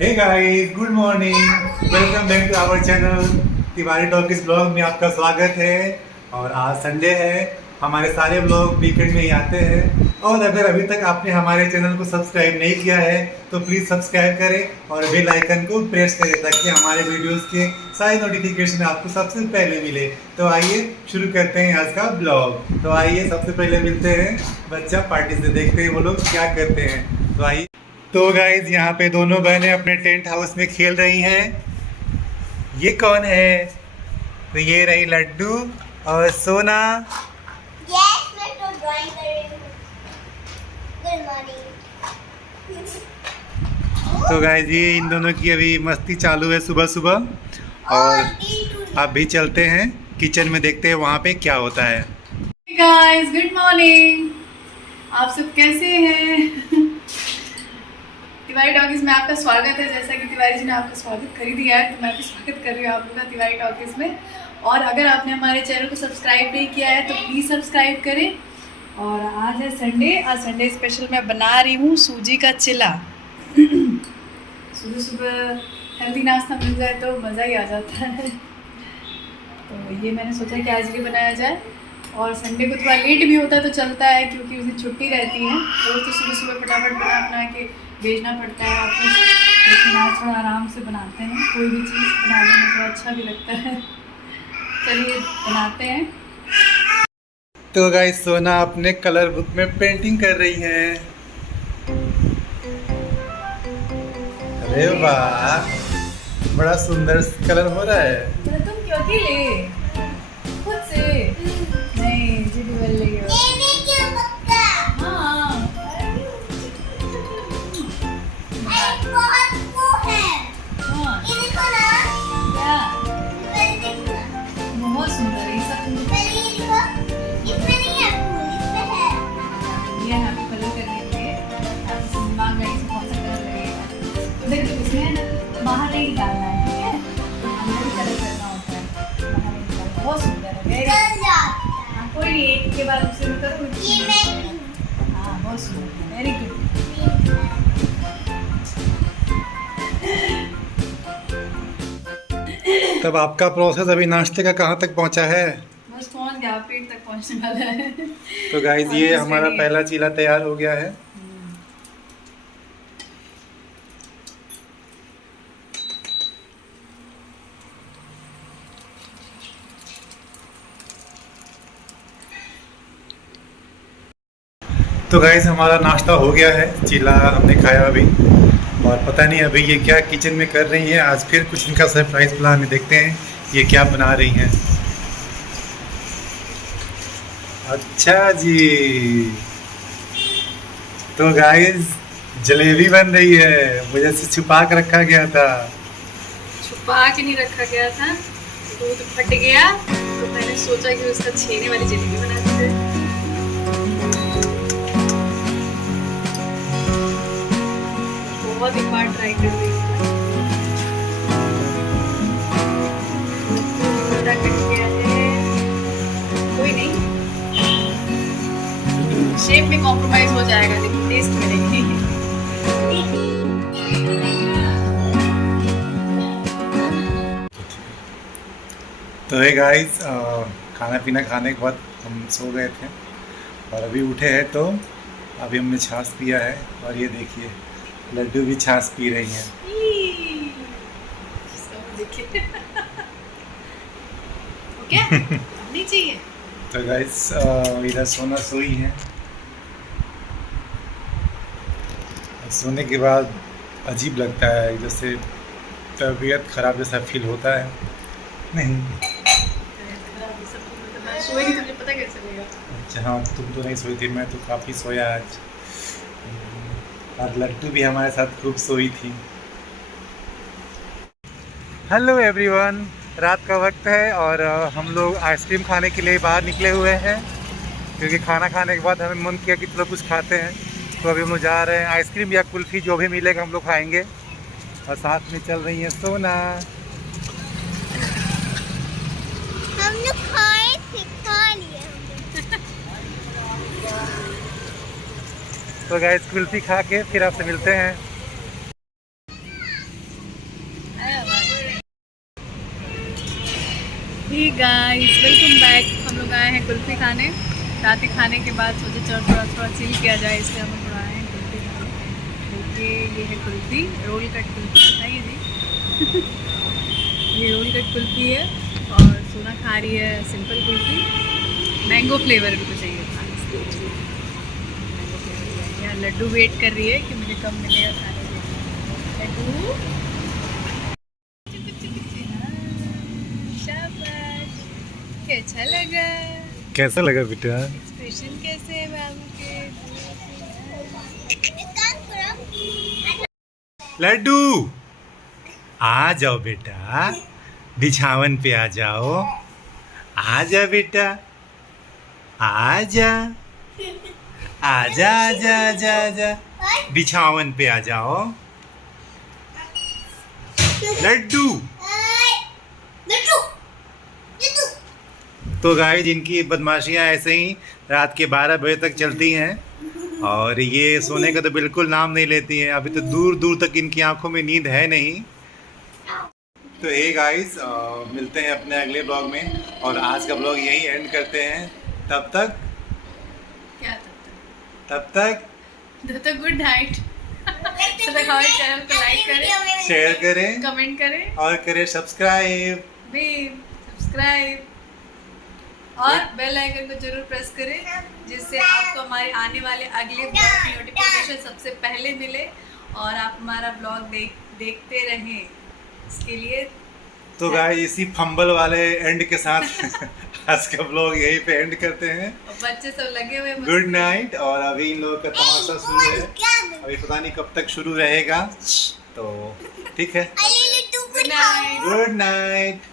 Hey guys, good morning. Welcome back to our channel Tiwari talkies blog में आपका स्वागत है। और आज संडे है, हमारे सारे ब्लॉग वीकेंड में ही आते हैं। और अगर अभी तक आपने हमारे चैनल को सब्सक्राइब नहीं किया है तो प्लीज़ सब्सक्राइब करें और बेल आइकन को प्रेस करें ताकि हमारे वीडियोस के सारे नोटिफिकेशन आपको सबसे पहले मिले। तो आइए शुरू करते हैं आज का ब्लॉग। तो आइए सबसे पहले मिलते हैं बच्चा पार्टी से, देखते हैं वो लोग क्या करते हैं। तो आइए। तो गाइज यहाँ पे दोनों बहनें अपने टेंट हाउस में खेल रही हैं। ये कौन है? तो ये रही लड्डू और सोना। यस, मैं तो ड्राइंग कर रही हूँ। Good morning. तो गाइज ये इन दोनों की अभी मस्ती चालू है सुबह सुबह। और अब भी चलते हैं किचन में, देखते हैं वहाँ पे क्या होता है। Guys, good morning. आप सब कैसे हैं? तिवारी टॉकीज में आपका स्वागत है। जैसा कि तिवारी जी ने आपका स्वागत कर ही दिया है, तो मैं भी स्वागत कर रही हूँ आप लोग का तिवारी टॉकीज में। और अगर आपने हमारे चैनल को सब्सक्राइब नहीं किया है तो प्लीज़ सब्सक्राइब करें। और आज है संडे। आज संडे स्पेशल मैं बना रही हूँ सूजी का चिला। सुबह सुबह हेल्दी नाश्ता मिल जाए तो मज़ा ही आ जाता है। तो ये मैंने सोचा कि आज ही बनाया जाए। और संडे को थोड़ा लेट भी होता है तो चलता है, क्योंकि उस दिन छुट्टी रहती है। रोज़ तो सुबह सुबह फटाफट बना के भेजना पड़ता है वापस। लेकिन आज थोड़ा आराम से बनाते हैं, कोई भी चीज़ बनाने में थोड़ा अच्छा भी लगता है। चलिए बनाते हैं। तो गाइस सोना अपने कलर बुक में पेंटिंग कर रही है। अरे वाह, बड़ा सुंदर कलर हो रहा है। तो तुम क्यों अकेले खुद से? नहीं, जीडी बोल रही हो। मैंने क्यों पक्का? हाँ, एक बहुत वो है। हाँ, ये देखो ना। क्या? पहले देखो ना। बहुत सुंदर है ये सब। तुम पहले ये देखो। इसमें नहीं है फूल, इसमें है। ये है कलर करने के लिए। आप दिमाग में इसे कौन सा कलर लगेगा? तो देखो इसमें है ना, बाहर नहीं डालना है, ठीक है? अंदर ही कलर करना होता है, बाहर नहीं डालना। बहुत सुंदर है। वेरी चल जा। हाँ, कोई नहीं, एक के बाद दूसरे में करो। ये मैं हाँ, बहुत सुंदर है। Very good. तब आपका प्रोसेस अभी नाश्ते का कहाँ तक पहुँचा है? बस पहुंच गया, पेट तक पहुंचने वाला है। तो गाइज ये हमारा पहला चीला तैयार हो गया है। तो गाइस हमारा नाश्ता हो गया है, चीला हमने खाया अभी। और पता नहीं अभी ये क्या किचन में कर रही हैं। आज फिर कुछ इनका सरप्राइज प्लान है, देखते हैं ये क्या बना रही हैं। अच्छा जी, तो गाइस जलेबी बन रही है, मुझे से छुपा के रखा गया था। छुपा के नहीं रखा गया था, दूध फट गया तो मैंने सोचा कि उसका छेने वाली जलेबी बनाते हैं। बहुत एक बार ट्राई कर रही हूँ। उल्टा कट गया है, कोई नहीं, शेप में कॉम्प्रोमाइज हो जाएगा लेकिन टेस्ट मिलेगी। तो है गाइस, खाना पीना खाने के बाद हम सो गए थे और अभी उठे हैं। तो अभी हमने छाछ पिया है और ये देखिए लड्डू भी छाछ पी रही हैं। क्या नहीं चाहिए? तो गाइस इधर सोना सोई है। सोने के बाद अजीब लगता है, जैसे तबीयत खराब जैसा फील होता है। नहीं सोएगी तुझे पता कैसे लगेगा? अच्छा हाँ, तुम तो नहीं सोई थी, मैं तो काफ़ी सोया आज। और लड्डू भी हमारे साथ खूब सोई थी। हेलो एवरीवन, रात का वक्त है और हम लोग आइसक्रीम खाने के लिए बाहर निकले हुए हैं, क्योंकि खाना खाने के बाद हमें मन किया कि चलो कुछ खाते हैं। तो अभी हम लोग जा रहे हैं, आइसक्रीम या कुल्फ़ी जो भी मिलेगा हम लोग खाएंगे। और साथ में चल रही है सोना। हम लोग खाए थे, खा लिए हमने। तो गाइस कुल्फ़ी खा के फिर आपसे मिलते हैं। Hey guys, welcome back. हम लोग आए हैं कुल्फी खाने। रात के खाने के बाद सोचे चलो थोड़ा चिल किया जाए, इसलिए हम लोग थोड़ा आए हैं कुल्फी खाने। देखिए ये है कुल्फी, रोल कट कुल्फी बताइए जी। ये रोल कट कुल्फी है और सोना खा रही है सिंपल कुल्फी। मैंगो फ्लेवर भी तो चाहिए था इसलिए। यहाँ लड्डू वेट कर रही है कि मुझे कब मिलेगा खाने के लड्डू। शाबाश, कैसा लगा? कैसा लगा बेटा? एक्सप्रेशन कैसे है बाबू के? लड्डू आ जाओ बेटा, बिछावन पे आ जाओ। आ जा बेटा, आ जा, आजा आजा आजा आजा, बिछावन पे आ जाओ। लड्डू। तो गाइस, इनकी बदमाशियां ऐसे ही रात के 12 बजे तक चलती हैं और ये सोने का तो बिल्कुल नाम नहीं लेती हैं। अभी तो दूर दूर तक इनकी आंखों में नींद है नहीं। तो हे गाइस, मिलते हैं अपने अगले ब्लॉग में और आज का ब्लॉग यहीं एंड करते हैं। तब तक क्या तब तक गुड नाइट। तो तक हमारे चैनल को लाइक करें, शेयर करें, कमेंट करें और करें सब्सक्राइब। सब्सक्राइब और बेल आइकन को जरूर प्रेस करें, जिससे आपको हमारे आने वाले अगले ब्लॉग की नोटिफिकेशन सबसे पहले मिले और आप हमारा ब्लॉग देखते रहें। इसके लिए तो गाइस, इसी फंबल वाले एंड के साथ आज का ब्लॉग यहीं पे एंड करते हैं। बच्चे सब लगे हुए हैं गुड नाइट। और अभी इन लोगों का तमाशा शुरू है, अभी पता नहीं कब तक शुरू रहेगा, तो ठीक है। Good night. Good night.